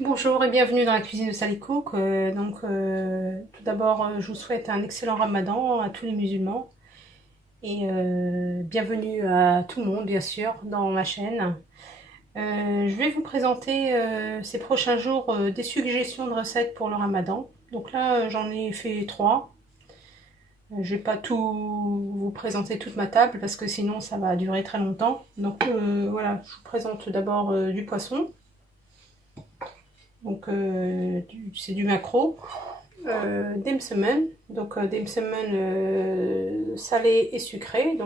Bonjour et bienvenue dans la cuisine de Sally Cook. Tout d'abord, je vous souhaite un excellent ramadan à tous les musulmans et bienvenue à tout le monde, bien sûr, dans ma chaîne. Je vais vous présenter ces prochains jours des suggestions de recettes pour le ramadan. Donc là, j'en ai fait 3. Je vais pas tout vous présenter toute ma table parce que sinon ça va durer très longtemps. Voilà, je vous présente d'abord du poisson. C'est du maquereau. Dim sum, dim sum salé et sucré,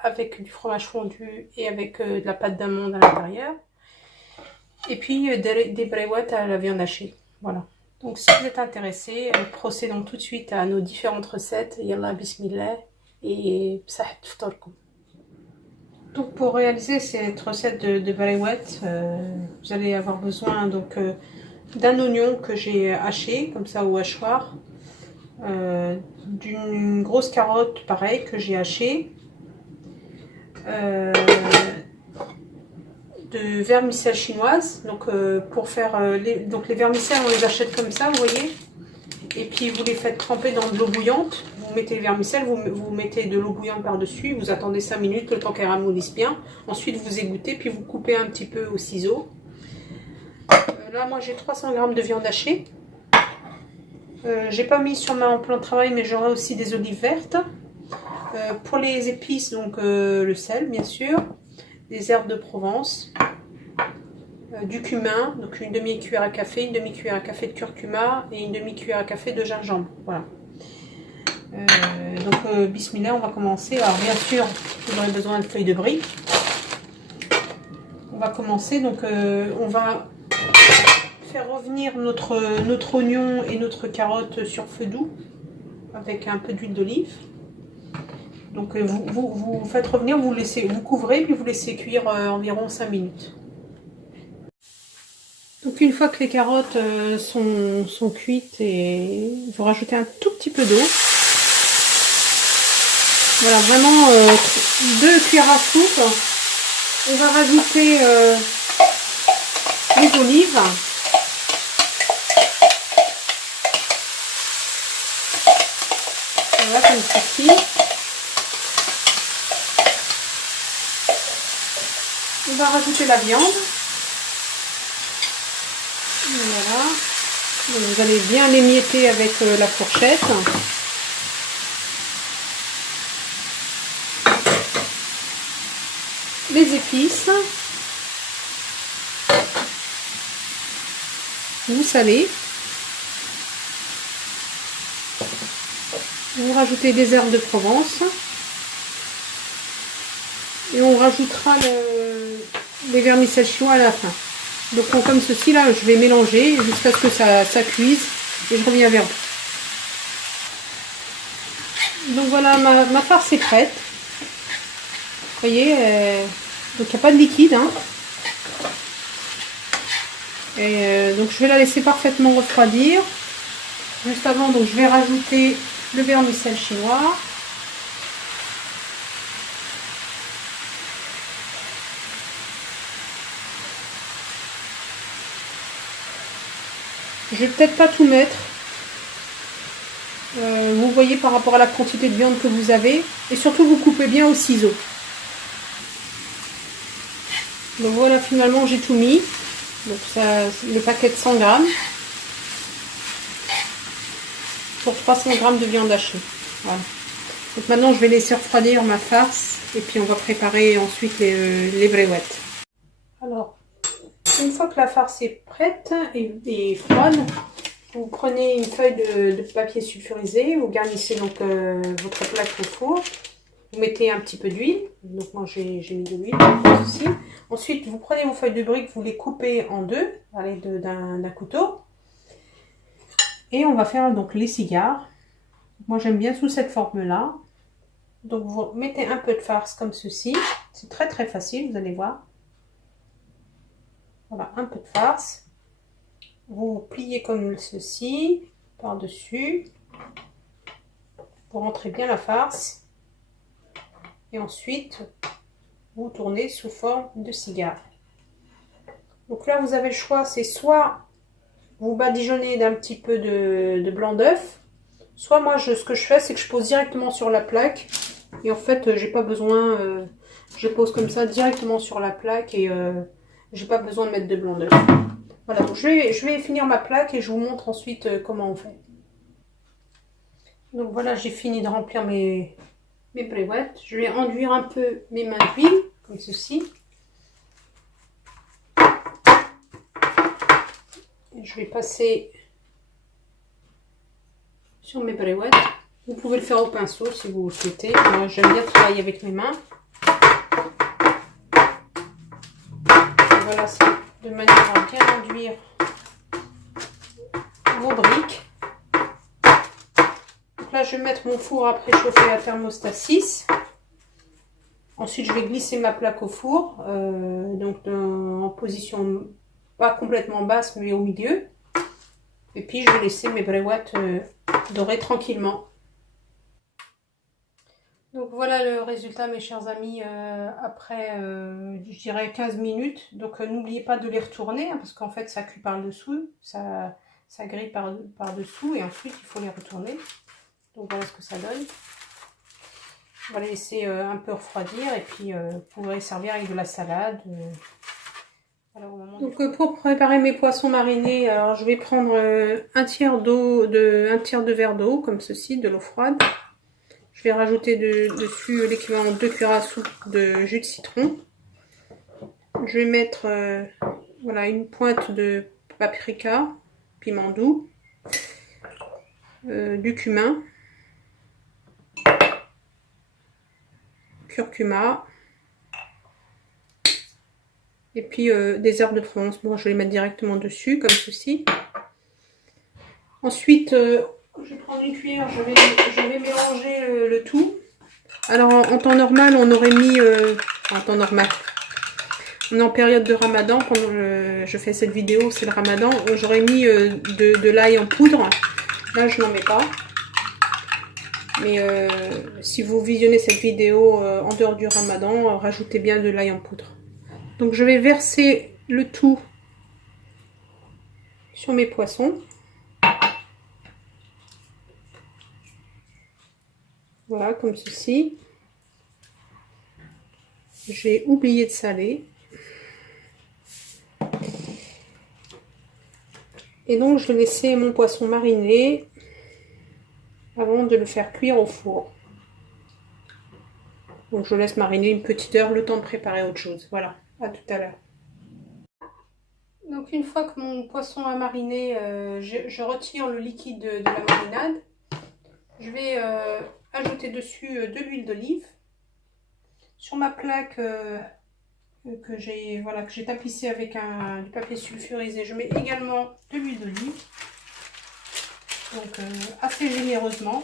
avec du fromage fondu et avec de la pâte d'amande à l'intérieur. Et puis des bréouettes à la viande hachée. Voilà. Donc si vous êtes intéressés, procédons tout de suite à nos différentes recettes. Yallah bismillah et bsahat ftorkum. Donc pour réaliser cette recette de bréouettes, vous allez avoir besoin d'un oignon que j'ai haché comme ça au hachoir, d'une grosse carotte pareil que j'ai hachée, de vermicelle chinoise. Pour faire les vermicelles, on les achète comme ça, vous voyez, et puis vous les faites tremper dans de l'eau bouillante. Vous mettez les vermicelles, vous mettez de l'eau bouillante par dessus, vous attendez 5 minutes le temps qu'elles ramollissent bien. Ensuite vous égouttez, puis vous coupez un petit peu au ciseau. Là moi j'ai 300 g de viande hachée. J'ai pas mis sur mon plan de travail, mais j'aurai aussi des olives vertes. Pour les épices, le sel bien sûr, des herbes de Provence, du cumin, donc une demi-cuillère à café, une demi-cuillère à café de curcuma et une demi-cuillère à café de gingembre. Voilà. Bismillah, on va commencer. Alors bien sûr, vous aurez besoin de feuilles de brie. On va commencer, on va faire revenir notre oignon et notre carotte sur feu doux avec un peu d'huile d'olive. Donc vous faites revenir, vous couvrez, puis vous laissez cuire environ 5 minutes. Donc une fois que les carottes sont cuites, et vous rajoutez un tout petit peu d'eau. Voilà, vraiment 2 cuillères à soupe. On va rajouter les olives. Voilà, comme ceci. On va rajouter la viande. Voilà. Donc vous allez bien l'émietter avec la fourchette. Les épices. Vous salez. Vous rajoutez des herbes de Provence. Et on rajoutera les vermicelles chinois à la fin. Donc comme ceci là, je vais mélanger jusqu'à ce que ça cuise et je reviens vers vous. Donc voilà, ma farce est prête. Vous voyez, donc il n'y a pas de liquide. Hein. Donc je vais la laisser parfaitement refroidir. Juste avant, donc je vais rajouter le vermicelle chinois. Je vais peut-être pas tout mettre. Vous voyez par rapport à la quantité de viande que vous avez. Et surtout, vous coupez bien au ciseau. Donc voilà, finalement, j'ai tout mis. Donc ça, le paquet de 100 grammes. Pour 300 grammes de viande hachée. Voilà. Donc maintenant, je vais laisser refroidir ma farce. Et puis, on va préparer ensuite les bréouettes. Alors, une fois que la farce est prête et froide, vous prenez une feuille de papier sulfurisé, vous garnissez votre plaque au four, vous mettez un petit peu d'huile, donc moi j'ai mis de l'huile aussi. Ensuite, vous prenez vos feuilles de briques, vous les coupez en deux à l'aide d'un couteau, et on va faire donc les cigares. Moi j'aime bien sous cette forme-là. Donc vous mettez un peu de farce comme ceci, c'est très très facile, vous allez voir. Voilà, un peu de farce. Vous pliez comme ceci, par-dessus. Vous rentrez bien la farce. Et ensuite, vous tournez sous forme de cigare. Donc là, vous avez le choix, c'est soit vous badigeonnez d'un petit peu de blanc d'œuf, soit moi, ce que je fais, c'est que je pose directement sur la plaque. Et en fait, j'ai pas besoin, je pose comme ça directement sur la plaque et j'ai pas besoin de mettre de blanc d'œuf. Voilà, donc je vais finir ma plaque et je vous montre ensuite comment on fait. Donc voilà, j'ai fini de remplir mes briquettes. Je vais enduire un peu mes mains d'huile, comme ceci. Et je vais passer sur mes briquettes. Vous pouvez le faire au pinceau si vous le souhaitez. Moi, j'aime bien travailler avec mes mains. Et voilà, c'est de manière à bien enduire vos briques. Donc là, je vais mettre mon four à préchauffer à thermostat 6. Ensuite, je vais glisser ma plaque au four, donc en position pas complètement basse, mais au milieu. Et puis, je vais laisser mes briquettes dorer tranquillement. Donc voilà le résultat, mes chers amis, après je dirais 15 minutes. Donc n'oubliez pas de les retourner, hein, parce qu'en fait ça cuit par dessous, ça grille par dessous, et ensuite il faut les retourner. Donc voilà ce que ça donne. On va les laisser un peu refroidir, et puis vous pourrez servir avec de la salade. Voilà, au moment donc pour préparer mes poissons marinés, alors je vais prendre un tiers de verre d'eau, comme ceci, de l'eau froide. Je vais rajouter dessus l'équivalent de 2 cuillères à soupe de jus de citron. Je vais mettre voilà, une pointe de paprika, piment doux, du cumin, curcuma, et puis des herbes de Provence. Bon, je vais les mettre directement dessus, comme ceci. Ensuite, je vais prendre une cuillère, je vais mélanger le tout. Alors en temps normal, on aurait mis, en temps normal, on est en période de ramadan, pendant je fais cette vidéo, c'est le ramadan, j'aurais mis de l'ail en poudre. Là je n'en mets pas. Mais si vous visionnez cette vidéo en dehors du ramadan, rajoutez bien de l'ail en poudre. Donc je vais verser le tout sur mes poissons. Voilà, comme ceci. J'ai oublié de saler. Et donc, je vais laisser mon poisson mariner avant de le faire cuire au four. Donc, je laisse mariner une petite heure, le temps de préparer autre chose. Voilà, à tout à l'heure. Donc, une fois que mon poisson a mariné, je retire le liquide de la marinade. Je vais ajouter dessus de l'huile d'olive. Sur ma plaque que j'ai tapissée avec du papier sulfurisé, je mets également de l'huile d'olive. Donc assez généreusement.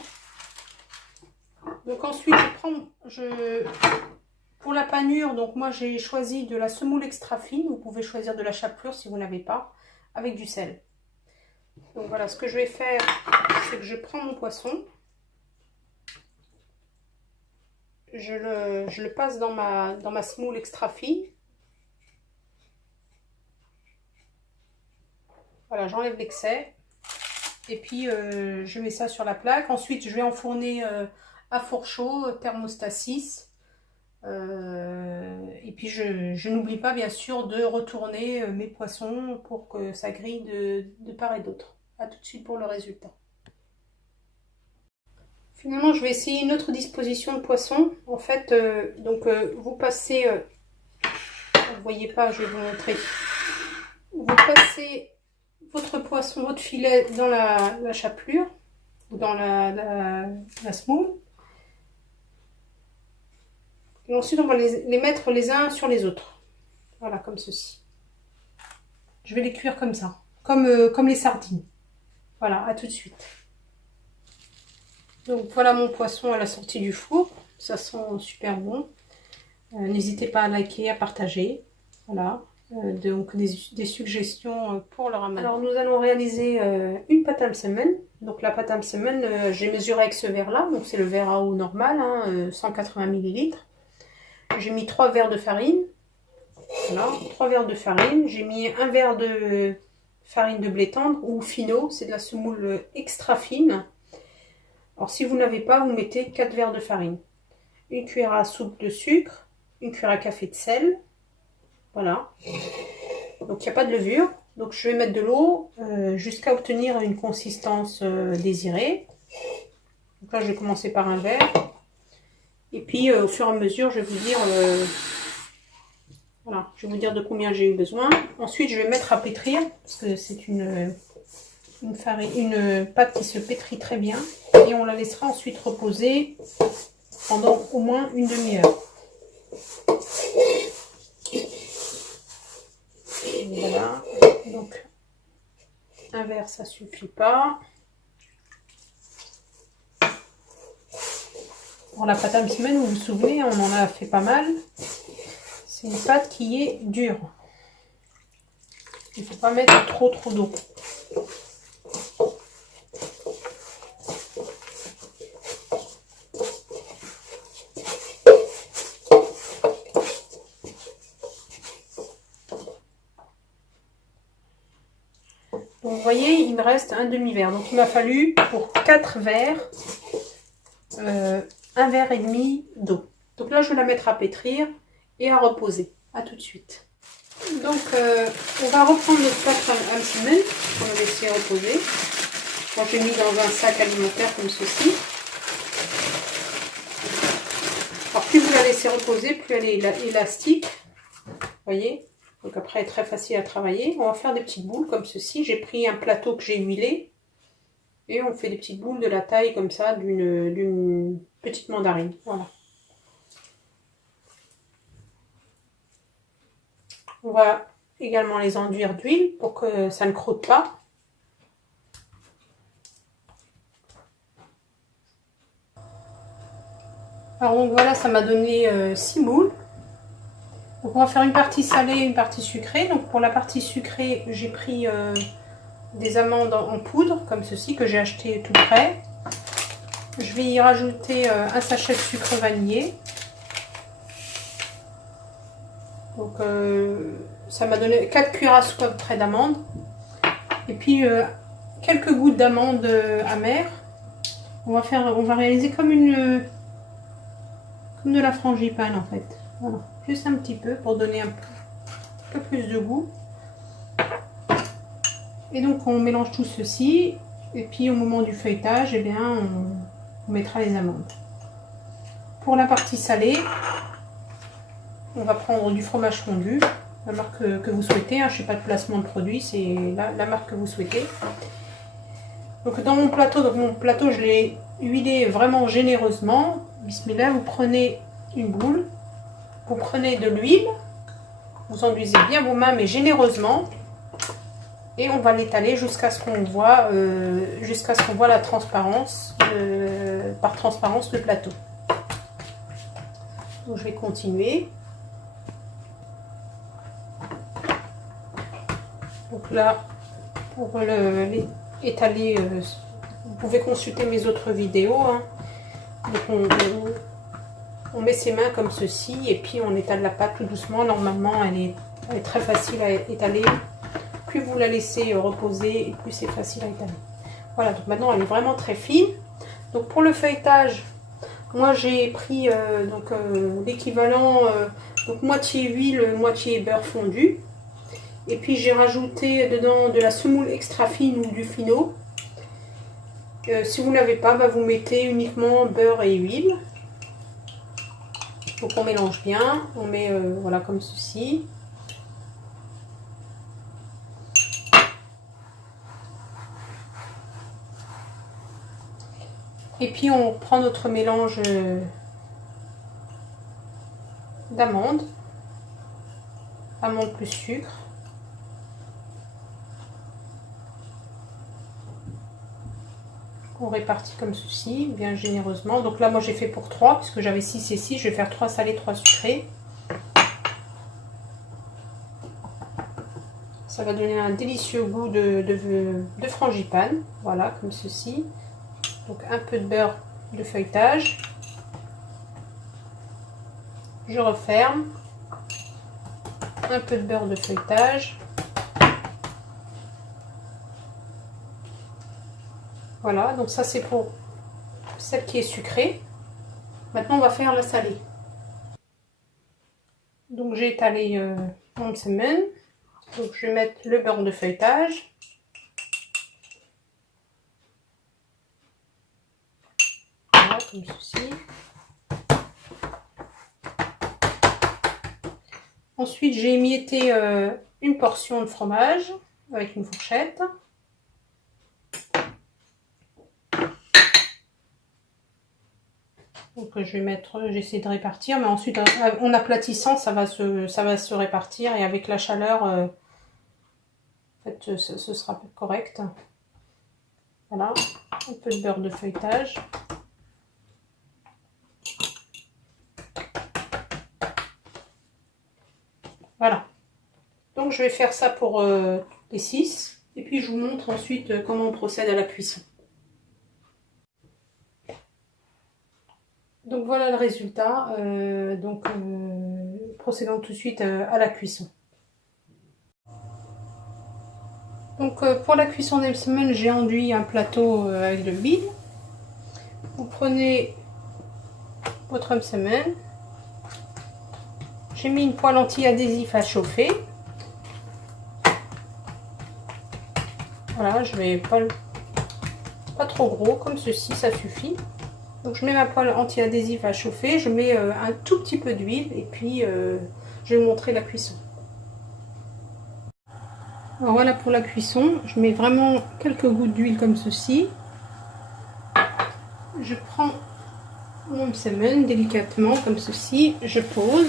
Donc ensuite pour la panure, donc moi j'ai choisi de la semoule extra fine. Vous pouvez choisir de la chapelure si vous n'avez pas, avec du sel. Donc voilà, ce que je vais faire, c'est que je prends mon poisson. Je le passe dans ma semoule extra fine. Voilà, j'enlève l'excès. Et puis, je mets ça sur la plaque. Ensuite, je vais enfourner à four chaud, thermostat 6. Et puis, je n'oublie pas, bien sûr, de retourner mes poissons pour que ça grille de part et d'autre. A tout de suite pour le résultat. Finalement, je vais essayer une autre disposition de poisson. En fait, vous passez... vous ne voyez pas, je vais vous montrer. Vous passez votre poisson, votre filet dans la chapelure, ou dans la semoule. Et ensuite, on va les mettre les uns sur les autres. Voilà, comme ceci. Je vais les cuire comme ça, comme les sardines. Voilà, à tout de suite. Donc voilà mon poisson à la sortie du four. Ça sent super bon. N'hésitez pas à liker, à partager. Voilà. Donc des suggestions pour le ramadan. Alors nous allons réaliser une pâte à msemen. Donc la pâte à msemen, j'ai mesuré avec ce verre là, donc c'est le verre à eau normal, 180 ml. J'ai mis 3 verres de farine, Voilà, 3 verres de farine. J'ai mis un verre de farine de blé tendre ou fino, c'est de la semoule extra fine. Alors si vous n'avez pas, vous mettez 4 verres de farine. Une cuillère à soupe de sucre, une cuillère à café de sel. Voilà. Donc il n'y a pas de levure. Donc je vais mettre de l'eau jusqu'à obtenir une consistance désirée. Donc là je vais commencer par un verre. Et puis au fur et à mesure je vais vous dire voilà, je vais vous dire de combien j'ai eu besoin. Ensuite je vais mettre à pétrir parce que c'est une pâte qui se pétrit très bien. Et on la laissera ensuite reposer pendant au moins une demi-heure. Voilà, donc un verre ça suffit pas. Pour la pâte à semaine, vous vous souvenez, on en a fait pas mal. C'est une pâte qui est dure. Il ne faut pas mettre trop d'eau. Donc vous voyez, il me reste un demi-verre. Donc il m'a fallu pour 4 verres, un verre et demi d'eau. Donc là je vais la mettre à pétrir et à reposer. À tout de suite. Donc on va reprendre notre pâte à semaine qu'on va laisser reposer. Moi j'ai mis dans un sac alimentaire comme ceci. Alors plus vous la laissez reposer, plus elle est élastique. Vous voyez? Donc après elle est très facile à travailler. On va faire des petites boules comme ceci. J'ai pris un plateau que j'ai huilé. Et on fait des petites boules de la taille comme ça d'une petite mandarine. Voilà. On va également les enduire d'huile pour que ça ne croûte pas. Alors donc voilà, ça m'a donné 6 moules. Donc on va faire une partie salée et une partie sucrée. Donc pour la partie sucrée, j'ai pris des amandes en poudre, comme ceci, que j'ai acheté tout prêt. Je vais y rajouter un sachet de sucre vanillé. Donc ça m'a donné 4 cuillères à soupe à peu près d'amandes. Et puis quelques gouttes d'amandes amères. On va réaliser comme de la frangipane en fait. Voilà. Juste un petit peu pour donner un peu plus de goût. Et donc on mélange tout ceci. Et puis au moment du feuilletage, eh bien, on mettra les amandes. Pour la partie salée, on va prendre du fromage fondu, la marque que vous souhaitez. Hein. Je ne sais pas de placement de produit, c'est la marque que vous souhaitez. Donc dans mon plateau, je l'ai huilé vraiment généreusement. Bismillah, vous prenez une boule, vous prenez de l'huile, vous enduisez bien vos mains mais généreusement. Et on va l'étaler jusqu'à ce qu'on voit, la transparence, par transparence le plateau. Donc je vais continuer. Donc là, pour l'étaler, vous pouvez consulter mes autres vidéos. Hein. Donc on met ses mains comme ceci et puis on étale la pâte tout doucement. Normalement, elle est très facile à étaler. Plus vous la laissez reposer, et plus c'est facile à étaler. Voilà, donc maintenant elle est vraiment très fine. Donc pour le feuilletage, moi j'ai pris l'équivalent, donc moitié huile, moitié beurre fondu. Et puis j'ai rajouté dedans de la semoule extra fine ou du fino. Si vous n'avez pas, vous mettez uniquement beurre et huile. Donc on mélange bien, on met voilà comme ceci. Et puis on prend notre mélange d'amandes, amandes plus sucre. On répartit comme ceci, bien généreusement. Donc là moi j'ai fait pour 3, puisque j'avais 6 et 6, je vais faire 3 salés, 3 sucrés. Ça va donner un délicieux goût de frangipane, voilà, comme ceci. Donc un peu de beurre de feuilletage. Je referme. un peu de beurre de feuilletage. Voilà, donc ça c'est pour celle qui est sucrée. Maintenant on va faire la salée. Donc j'ai étalé mon semaine. Donc je vais mettre le beurre de feuilletage. Voilà, comme ceci. Ensuite j'ai émietté une portion de fromage avec une fourchette. Donc je vais mettre, j'essaie de répartir, mais ensuite en aplatissant ça va se répartir et avec la chaleur, en fait, ce sera correct. Voilà, un peu de beurre de feuilletage. Voilà. Donc je vais faire ça pour les 6 et puis je vous montre ensuite comment on procède à la cuisson. Donc voilà le résultat, procédons tout de suite à la cuisson. Donc pour la cuisson des msemen, j'ai enduit un plateau avec de l'huile. Vous prenez votre msemen. J'ai mis une poêle anti-adhésif à chauffer. Voilà, je vais pas trop gros, comme ceci, ça suffit. Donc je mets ma poêle anti-adhésif à chauffer, je mets un tout petit peu d'huile et puis je vais vous montrer la cuisson. Alors voilà pour la cuisson, je mets vraiment quelques gouttes d'huile comme ceci. Je prends mon msemen délicatement comme ceci, je pose.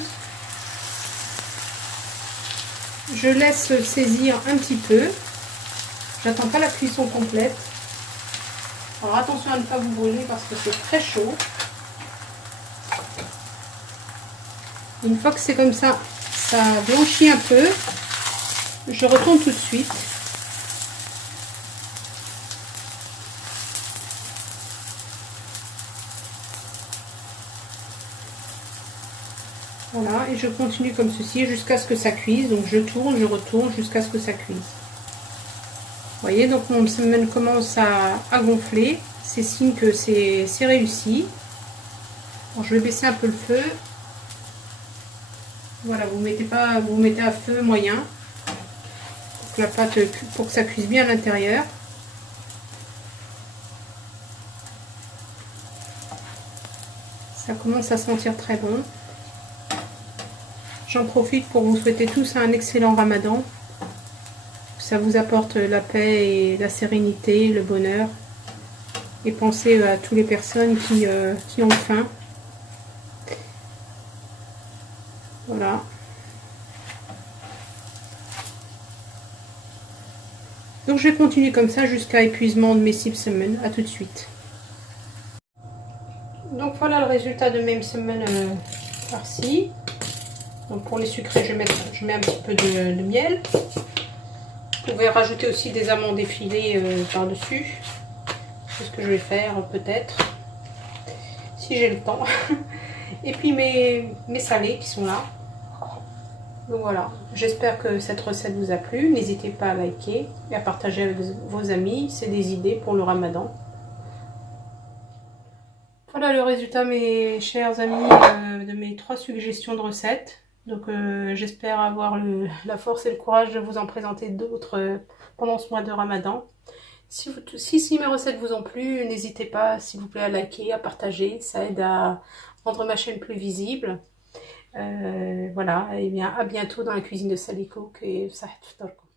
Je laisse saisir un petit peu. J'attends pas la cuisson complète. Alors attention à ne pas vous brûler parce que c'est très chaud. Une fois que c'est comme ça, ça blanchit un peu. Je retourne tout de suite. Voilà, et je continue comme ceci jusqu'à ce que ça cuise. Donc je tourne, je retourne jusqu'à ce que ça cuise. Vous voyez, donc mon msemen commence à gonfler. C'est signe que c'est réussi. Bon, je vais baisser un peu le feu. Voilà, vous mettez à feu moyen pour que la pâte, pour que ça cuise bien à l'intérieur. Ça commence à sentir très bon. J'en profite pour vous souhaiter tous un excellent ramadan. Ça vous apporte la paix et la sérénité, le bonheur. Et pensez à toutes les personnes qui ont faim. Voilà. Donc je vais continuer comme ça jusqu'à épuisement de mes 6 semaines. A tout de suite. Donc voilà le résultat de mes semaines farcies. Donc pour les sucrés, je mets un petit peu de miel. Vous pouvez rajouter aussi des amandes effilées par-dessus. C'est ce que je vais faire peut-être. Si j'ai le temps. Et puis mes salés qui sont là. Donc voilà, j'espère que cette recette vous a plu. N'hésitez pas à liker et à partager avec vos amis. C'est des idées pour le ramadan. Voilà le résultat, mes chers amis, de mes 3 suggestions de recettes. Donc j'espère avoir la force et le courage de vous en présenter d'autres pendant ce mois de ramadan. Si mes recettes vous ont plu, n'hésitez pas s'il vous plaît à liker, à partager. Ça aide à rendre ma chaîne plus visible. Voilà, et bien à bientôt dans la cuisine de Sally Cook et Sahet Ftorkum.